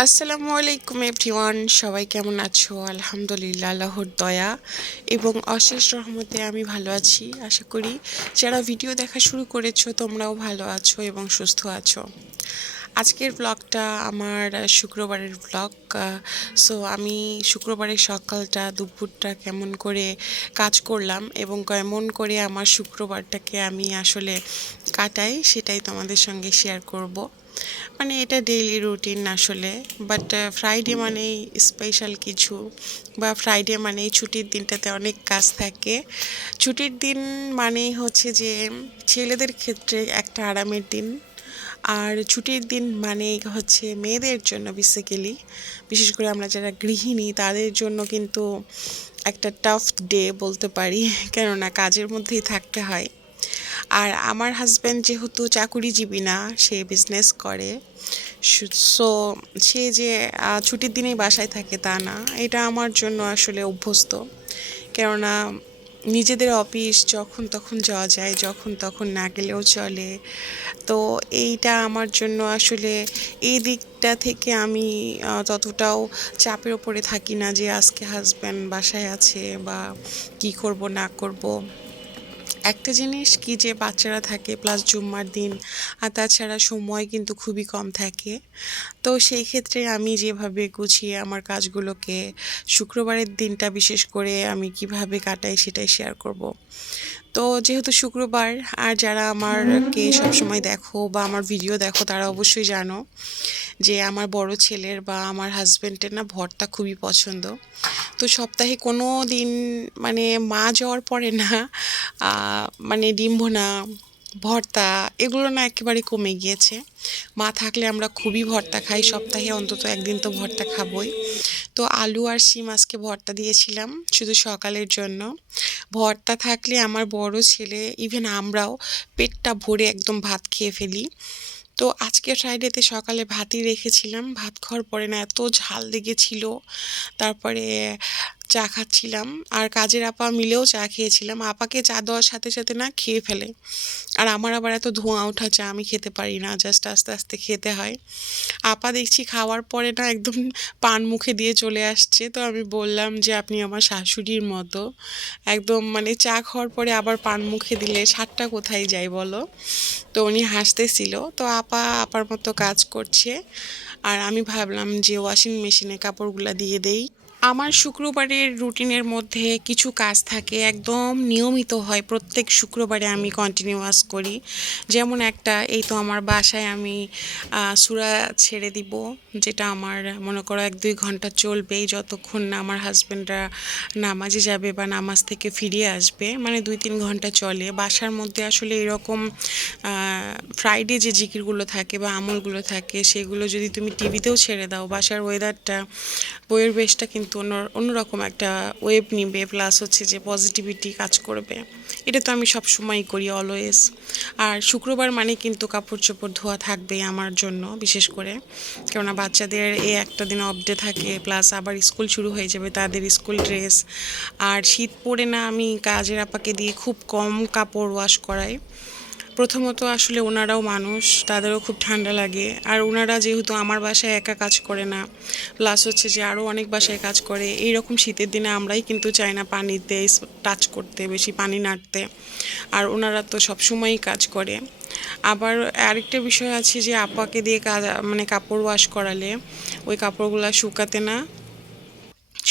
আসসালামু আলাইকুম এভরিওয়ান, সবাই কেমন আছো? আলহামদুলিল্লাহ, আল্লাহর দয়া এবং অশেষ রহমতে আমি ভালো আছি। আশা করি যারা ভিডিও দেখা শুরু করেছো তোমরাও ভালো আছো এবং সুস্থ আছো। আজকের ব্লগটা আমার শুক্রবারের ব্লগ। সো আমি শুক্রবারের সকালটা দুপুরটা কেমন করে কাজ করলাম এবং কেমন করে আমার শুক্রবারটাকে আমি আসলে কাটাই সেটাই তোমাদের সঙ্গে শেয়ার করব। মানে এটা ডেইলি রুটিন আসলে, বাট ফ্রাইডে মানেই স্পেশাল কিছু, বা ফ্রাইডে মানেই ছুটির দিনটাতে অনেক কাজ থাকে। ছুটির দিন মানেই হচ্ছে যে ছেলেদের ক্ষেত্রে একটা আরামের দিন, আর ছুটির দিন মানেই হচ্ছে মেয়েদের জন্য বেসিক্যালি, বিশেষ করে আমরা যারা গৃহিণী তাদের জন্য কিন্তু একটা টাফ ডে বলতে পারি, কেননা কাজের মধ্যেই থাকতে হয়। আর আমার হাজব্যান্ড যেহেতু চাকুরিজীবী না, সে বিজনেস করে। সো সে যে ছুটির দিনেই বাসায় থাকে তা না, এটা আমার জন্য আসলে অভ্যস্ত। কেননা নিজেদের অফিস যখন তখন যাওয়া যায়, যখন তখন না গেলেও চলে। তো এইটা আমার জন্য আসলে এই দিকটা থেকে আমি ততটাও চাপের ওপরে থাকি না যে আজকে হাজব্যান্ড বাসায় আছে বা কি করব না করব। একটা জিনিস কি, যে বাচ্চারা থাকে প্লাস জুম্মার দিন, আর তাছাড়া সময় কিন্তু খুবই কম থাকে। তো সেই ক্ষেত্রে আমি যেভাবে গুছিয়ে আমার কাজগুলোকে শুক্রবারের দিনটা বিশেষ করে আমি কিভাবে কাটাই সেটাই শেয়ার করব। তো যেহেতু শুক্রবার, আর যারা আমারকে সবসময় দেখো বা আমার ভিডিও দেখো তারা অবশ্যই জানো যে আমার বড় ছেলের বা আমার হাজবেন্ডের না ভর্তা খুবই পছন্দ। তো সপ্তাহে কোনো দিন, মানে মা যাওয়ার পরে না, মানে ডিম ভুনা, ভর্তা এগুলো না একেবারে কমে গিয়েছে। মা থাকলে আমরা খুবই ভর্তা খাই, সপ্তাহে অন্তত একদিন তো ভর্তা খাবই। তো আলু আর শিম আজকে ভর্তা দিয়েছিলাম শুধু সকালের জন্য। ভর্তা থাকলে আমার বড় ছেলে, ইভেন আমরাও পেটটা ভরে একদম ভাত খেয়ে ফেলি। তো আজকে ফ্রাইডেতে সকালে ভাতই রেখেছিলাম, ভাত খাওয়ার পরে না এত ঝাল লেগেছিল। তারপরে চা খাচ্ছিলাম, আর কাজের আপা মিলেও চা খেয়েছিলাম। আপাকে চা দেওয়ার সাথে সাথে না খেয়ে ফেলে, আর আমার আবার এত ধোঁয়া ওঠা চা আমি খেতে পারি না, জাস্ট আস্তে আস্তে খেতে হয়। আপা দেখছি খাওয়ার পরে না একদম পান মুখে দিয়ে চলে আসছে। তো আমি বললাম যে আপনি আমার শাশুড়ির মতো, একদম মানে চা খাওয়ার পরে আবার পান মুখে দিলে স্বাদটা কোথায় যায় বলো। তো উনি হাসতেছিল। তো আপার মতো কাজ করছে, আর আমি ভাবলাম যে ওয়াশিং মেশিনে কাপড়গুলা দিয়ে দেই। আমার শুক্রবারের রুটিনের মধ্যে কিছু কাজ থাকে, একদম নিয়মিত হয়, প্রত্যেক শুক্রবারে আমি কন্টিনিউয়াস করি। যেমন একটা, এই তো আমার বাসায় আমি সূরা ছেড়ে দিব, যেটা আমার মনে করো 1-2 ঘন্টা চলবেই, যতক্ষণ না আমার হাজব্যান্ডরা নামাজে যাবে বা নামাজ থেকে ফিরিয়ে আসবে, মানে 2-3 ঘন্টা চলে। বাসার মধ্যে আসলে এরকম ফ্রাইডে যে জিকিরগুলো থাকে বা আমলগুলো থাকে সেগুলো যদি তুমি টিভিতেও ছেড়ে দাও, বাসার ওয়েদারটা, বইয়ের বেশটা কিন্তু অন্যরকম একটা ওয়েব নিবে, প্লাস হচ্ছে যে পজিটিভিটি কাজ করবে। এটা তো আমি সব সময়ই করি, অলওয়েজ। আর শুক্রবার মানে কিন্তু কাপড় চোপড় ধোয়া থাকবে আমার জন্য বিশেষ করে, কেননা বাচ্চাদের এই একটা দিন অফ ডে থাকে, প্লাস আবার স্কুল শুরু হয়ে যাবে, তাদের স্কুল ড্রেস। আর শীত পড়ে না, আমি কাজের আপাকে দিয়ে খুব কম কাপড় ওয়াশ করাই। প্রথমত আসলে ওনারাও মানুষ, তাদেরও খুব ঠান্ডা লাগে, আর ওনারা যেহেতু আমার বাসায় একা কাজ করে না, প্লাস হচ্ছে যে আরও অনেক বাসায় কাজ করে, এইরকম শীতের দিনে আমরাই কিন্তু চাই না পানিতে টাচ করতে, বেশি পানি নাড়তে। আর ওনারা তো সবসময়ই কাজ করে। আবার আরেকটা বিষয় আছে যে আপাকে দিয়ে কাজ, মানে কাপড় ওয়াশ করালে ওই কাপড়গুলো শুকাতে না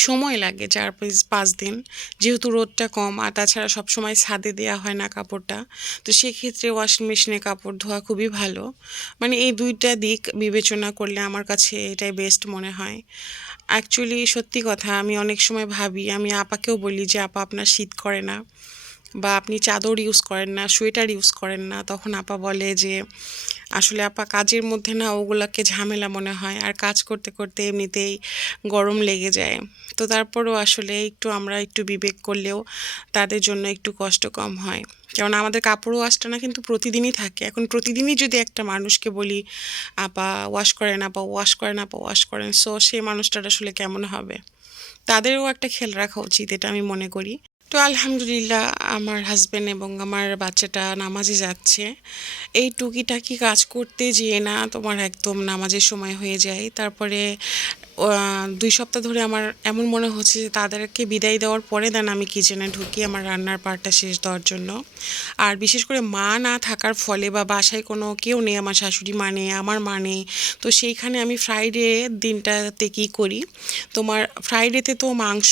সময় লাগে 4-5 দিন, যেহেতু রোদটা কম, আর তাছাড়া সবসময় ছাদে দেওয়া হয় না কাপড়টা। তো সেক্ষেত্রে ওয়াশিং মেশিনে কাপড় ধোয়া খুবই ভালো। মানে এই দুইটা দিক বিবেচনা করলে আমার কাছে এটাই বেস্ট মনে হয়। অ্যাকচুয়ালি সত্যি কথা, আমি অনেক সময় ভাবি, আমি আপাকেও বলি যে আপা আপনার শীত করে না, বা আপনি চাদর ইউজ করেন না, সোয়েটার ইউজ করেন না, তখন আপা বলে যে আসলে আপা কাজের মধ্যে না ওগুলাকে ঝামেলা মনে হয়, আর কাজ করতে করতে এমনিতেই গরম লেগে যায়। তো তারপরেও আসলে একটু আমরা একটু বিবেক করলেও তাদের জন্য একটু কষ্ট কম হয়। কারণ আমাদের কাপড় ওয়াশটা না কিন্তু প্রতিদিনই থাকে। এখন প্রতিদিনই যদি একটা মানুষকে বলি আপা ওয়াশ করেন, আপা ওয়াশ করেন, আপা ওয়াশ করেন, সো সেই মানুষটার আসলে কেমন হবে। তাদেরও একটা খেয়াল রাখা উচিত, এটা আমি মনে করি। তো আলহামদুলিল্লাহ আমার হাজবেন্ড এবং আমার বাচ্চাটা নামাজে যাচ্ছে। এই টুকিটাকি কাজ করতে যেয়ে না তোমার একদম নামাজের সময় হয়ে যায়। তারপরে ২ সপ্তাহ ধরে আমার এমন মনে হচ্ছে যে তাদেরকে বিদায় দেওয়ার পরে দেন আমি কিচেনে ঢুকি আমার রান্নার পার্টটা শেষ দেওয়ার জন্য। আর বিশেষ করে মা না থাকার ফলে বা বাসায় কোনো কেউ নেই, আমার শাশুড়ি মা নেই, আমার মা নেই। তো সেইখানে আমি ফ্রাইডে দিনটাতে কী করি, তোমার ফ্রাইডেতে তো মাংস,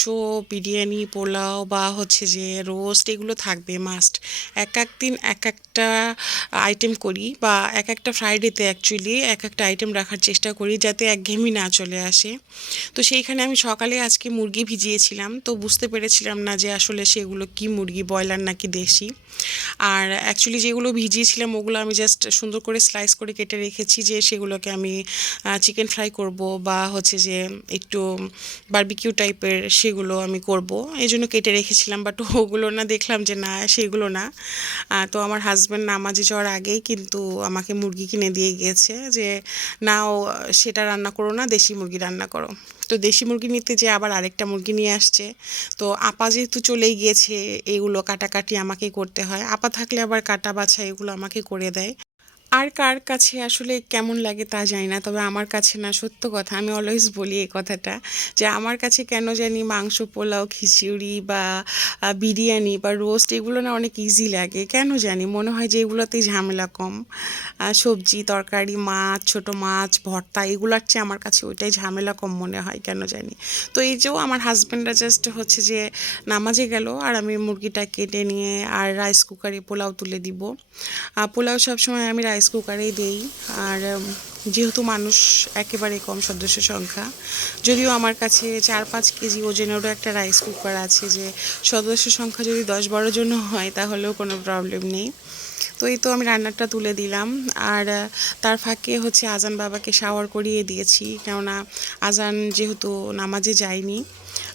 বিরিয়ানি, পোলাও বা হচ্ছে যে রোস্ট এগুলো থাকবে মাস্ট। এক এক দিন এক একটা আইটেম করি বা এক একটা ফ্রাইডেতে অ্যাকচুয়ালি এক একটা আইটেম রাখার চেষ্টা করি যাতে একঘেয়েমি না চলে আসে। তো সেইখানে আমি সকালে আজকে মুরগি ভিজিয়েছিলাম, তো বুঝতে পেরেছিলাম না যে আসলে সেগুলো কি মুরগি, ব্রয়লার নাকি দেশি। আর অ্যাকচুয়ালি যেগুলো ভিজিয়েছিলাম ওগুলো আমি জাস্ট সুন্দর করে স্লাইস করে কেটে রেখেছি যে সেগুলোকে আমি চিকেন ফ্রাই করব বা হচ্ছে যে একটু বারবিকিউ টাইপের সেগুলো আমি করব, এই জন্য কেটে রেখেছিলাম। বাট ওগুলো না দেখলাম যে না সেগুলো না। তো আমার হাজব্যান্ড নামাজে যাওয়ার আগেই কিন্তু আমাকে মুরগি কিনে দিয়ে গিয়েছে যে না ও সেটা রান্না করো না, দেশি মুরগি রান্না করো। তো দেশি মুরগি নিতে যেয়ে আবার আরেকটা মুরগি নিয়ে আসছে। তো আপা যেহেতু চলেই গিয়েছে এগুলো কাটাকাটি আমাকে করতে হয়, আপা থাকলে আবার কাটা বাছা এগুলো আমাকে করে দেয়। আর কার কাছে আসলে কেমন লাগে তা জানি না, তবে আমার কাছে না, সত্য কথা আমি অলওয়েজ বলি এই কথাটা, যে আমার কাছে কেন জানি মাংস, পোলাও, খিচুড়ি বা বিরিয়ানি বা রোস্ট এগুলো না অনেক ইজি লাগে। কেন জানি মনে হয় যে এগুলোতেই ঝামেলা কম। সবজি তরকারি, মাছ, ছোট মাছ, ভর্তা এগুলোর চেয়ে আমার কাছে ওইটাই ঝামেলা কম মনে হয় কেন জানি। তো এই যেও আমার হাজব্যান্ডরা জাস্ট হচ্ছে যে নামাজে গেল আর আমি মুরগিটা কেটে নিয়ে আর রাইস কুকারে পোলাও তুলে দিব। পোলাও সবসময় আমি রাইস কুকারেই দেই। আর যেহেতু মানুষ একেবারে কম সদস্য সংখ্যা, যদিও আমার কাছে ৪-৫ কেজি ওজনেরও একটা রাইস কুকার আছে, যে সদস্য সংখ্যা যদি ১০-১২ জন হয় তাহলেও কোনো প্রবলেম নেই। তো এই তো আমি রান্নাটা তুলে দিলাম। আর তার ফাঁকে হচ্ছে আজান বাবাকে শাওয়ার করিয়ে দিয়েছি, কেননা আজান যেহেতু নামাজে যায়নি,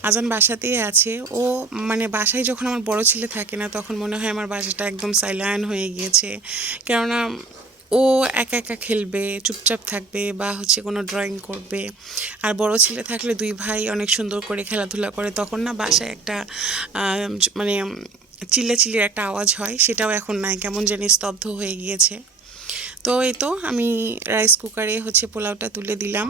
আজান বাসাতেই আছে। ও মানে বাসায় যখন আমার বড় ছেলে থাকে না তখন মনে হয় আমার বাসাটা একদম সাইলেন্ট হয়ে গিয়েছে, কেননা ও একা একা খেলবে, চুপচাপ থাকবে বা হচ্ছে কোনো ড্রয়িং করবে। আর বড় ছেলে থাকলে দুই ভাই অনেক সুন্দর করে খেলাধুলা করে, তখন না বাসায় একটা মানে চিল্লাচিল্লির একটা আওয়াজ হয়, সেটাও এখন নাই, কেমন জানি স্তব্ধ হয়ে গিয়েছে। তো এই তো আমি রাইস কুকারে হচ্ছে পোলাওটা তুলে দিলাম।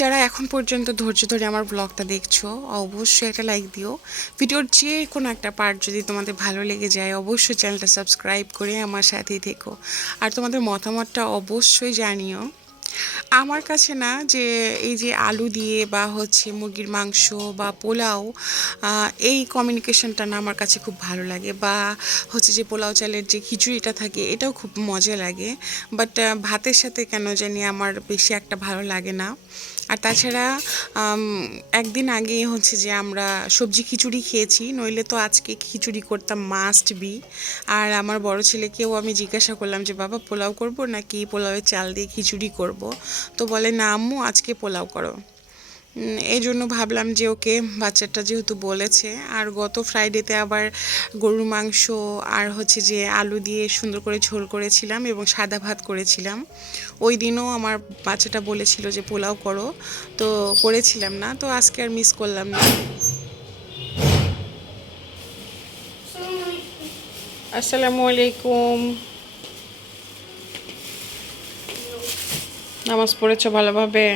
যারা এখন পর্যন্ত ধৈর্য ধরে আমার ব্লগটা দেখছো অবশ্যই একটা লাইক দিও। ভিডিওর যে কোনো একটা পার্ট যদি তোমাদের ভালো লেগে যায় অবশ্যই চ্যানেলটা সাবস্ক্রাইব করে আমার সাথেই থেকো। আর তোমাদের মতামতটা অবশ্যই জানিও। আমার কাছে না যে এই যে আলু দিয়ে বা হচ্ছে মুরগির মাংস বা পোলাও, এই কমিউনিকেশনটা না আমার কাছে খুব ভালো লাগে। বা হচ্ছে যে পোলাও চালের যে খিচুড়িটা থাকে এটাও খুব মজা লাগে। বাট ভাতের সাথে কেন জানি আমার বেশি একটা ভালো লাগে না। আর তাছাড়া আম, একদিন আগে হচ্ছে যে আমরা সবজি খিচুড়ি খেয়েছি, নইলে তো আজকে খিচুড়ি করতাম মাস্ট বি। আর আমার বড় ছেলেকেও আমি জিজ্ঞাসা করলাম যে বাবা পোলাও করব নাকি পোলাওয়ের চাল দিয়ে খিচুড়ি করব। তো বলে না আম্মু আজকে পোলাও করো। এই জন্য ভাবলাম যে ওকে, বাচ্চাটা যেহেতু বলেছে। আর গত ফ্রাইডেতে আবার গরুর মাংস আর হচ্ছে যে আলু দিয়ে সুন্দর করে ঝোল করেছিলাম এবং সাদা ভাত করেছিলাম। ওই দিনও আমার বাচ্চাটা বলেছিল যে পোলাও করো, তো করেছিলাম না, তো আজকে আর মিস করলাম না। আসসালামু আলাইকুম। নামাজ পড়েছো ভালোভাবে?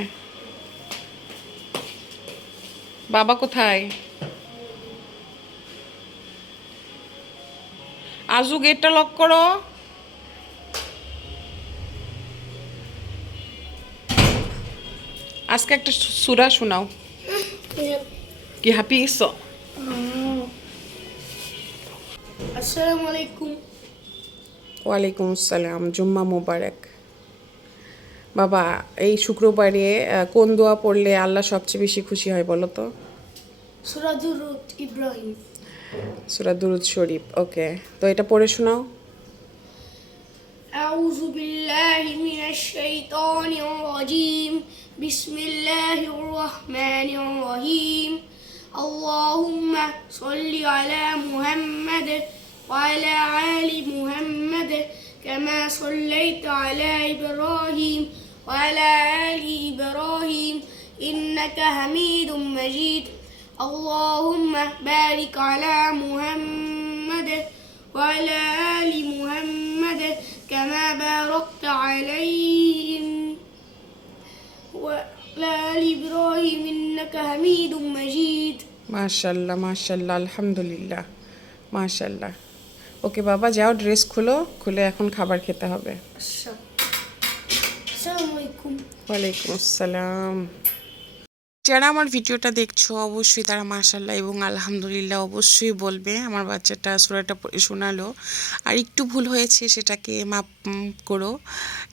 বাবা কোথায়? আজু গেটটা লক করো। আজকে একটা সূরা শোনাও। কি হাফিজ? আসসালামু আলাইকুম। ওয়ালাইকুম আসসালাম, জুম্মা মোবারক। বাবা, এই শুক্রবারে কোন দোয়া পড়লে আল্লাহ সবচেয়ে বেশি খুশি হয় বলো তো? সূরা দুরূদ ইব্রাহিম। সূরা দুরূদ শরীফ। ওকে, তো এটা পড়ে শোনাও। আউযু বিল্লাহি মিনাশ শাইতানির রাজীম। বিসমিল্লাহির রহমানির রহিম। আল্লাহুম্মা সাল্লি আলা মুহাম্মাদ وعلى آل محمد كما صليت على إبراهيم وعلى آل إبراهيم إنك حميد مجيد اللهم بارك على محمد وعلى آل محمد كما باركت عليهم وعلى آل إبراهيم إنك حميد مجيد মাশাল্লাহ মাশাল্লাহ, আলহামদুলিল্লাহ, মাশাল্লাহ। ওকে বাবা, যাও ড্রেস খুলো, খুলে এখন খাবার খেতে হবে। السلام عليكم ওয়ালাইকুম আসসালাম। যারা আমার ভিডিওটা দেখছো অবশ্যই তারা মাশাল্লাহ এবং আলহামদুলিল্লাহ অবশ্যই বলবে। আমার বাচ্চাটা সূরাটা পড়ে শোনালো, আর একটু ভুল হয়েছে সেটাকে মাপ করো,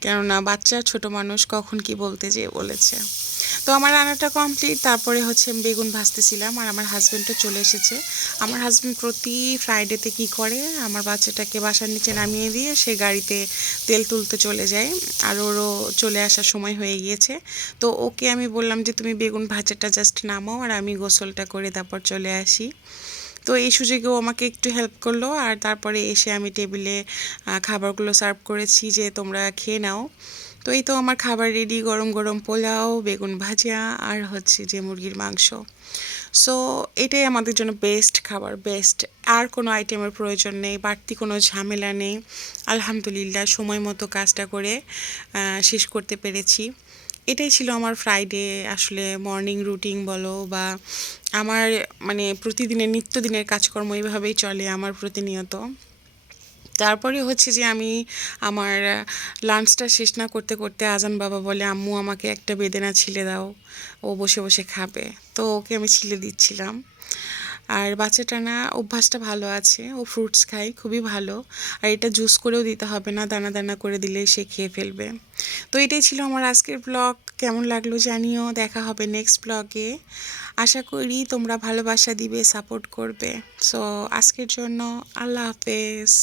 কেননা বাচ্চা ছোট মানুষ কখন কি বলতে যেয়ে বলেছে। তো আমার রান্নাটা কমপ্লিট, তারপরে হচ্ছে বেগুন ভাজতেছিলাম, আর আমার হাজব্যান্ডও চলে এসেছে। আমার হাজব্যান্ড প্রতি ফ্রাইডেতে কি করে, আমার বাচ্চাটাকে বাসার নিচে নামিয়ে দিয়ে সে গাড়িতে তেল তুলতে চলে যায়, আর ওরও চলে আসার সময় হয়ে গিয়েছে। তো ওকে আমি বললাম যে তুমি বেগুন ভাজাটা জাস্ট নামাও, আর আমি গোসলটা করে তারপর চলে আসি। তো এই সুযোগেও আমাকে একটু হেল্প করলো, আর তারপরে এসে আমি টেবিলে খাবারগুলো সার্ভ করেছি যে তোমরা খেয়ে নাও। তো এই তো আমার খাবার রেডি, গরম গরম পোলাও, বেগুন ভাজা, আর হচ্ছে যে মুরগির মাংস। সো এটাই আমাদের জন্য বেস্ট খাবার, বেস্ট। আর কোনো আইটেমের প্রয়োজন নেই, বাড়তি কোনো ঝামেলা নেই। আলহামদুলিল্লাহ সময় মতো কাজটা করে শেষ করতে পেরেছি। এটাই ছিল আমার ফ্রাইডে, আসলে মর্নিং রুটিন বলো বা আমার মানে প্রতিদিনের নিত্যদিনের কাজকর্ম এইভাবেই চলে আমার প্রতিনিয়ত। তারপরে হচ্ছে যে আমি আমার লাঞ্চটা শেষ না করতে করতে আজান বাবা বলে, আম্মু আমাকে একটা বেদেনা ছিলে দাও, ও বসে বসে খাবে। তো ওকে আমি ছিলে দিচ্ছিলাম। আর বাচ্চাটা না অভ্যাসটা ভালো আছে, ও ফ্রুটস খায় খুবই ভালো। আর এটা জুস করেও দিতে হবে না, দানা দানা করে দিলেই সে খেয়ে ফেলবে। তো এটাই ছিল আমার আজকের ব্লগ। কেমন লাগলো জানিও। দেখা হবে নেক্সট ব্লগে। আশা করি তোমরা ভালোবাসা দিবে, সাপোর্ট করবে। সো আজকের জন্য আল্লাহ হাফেজ।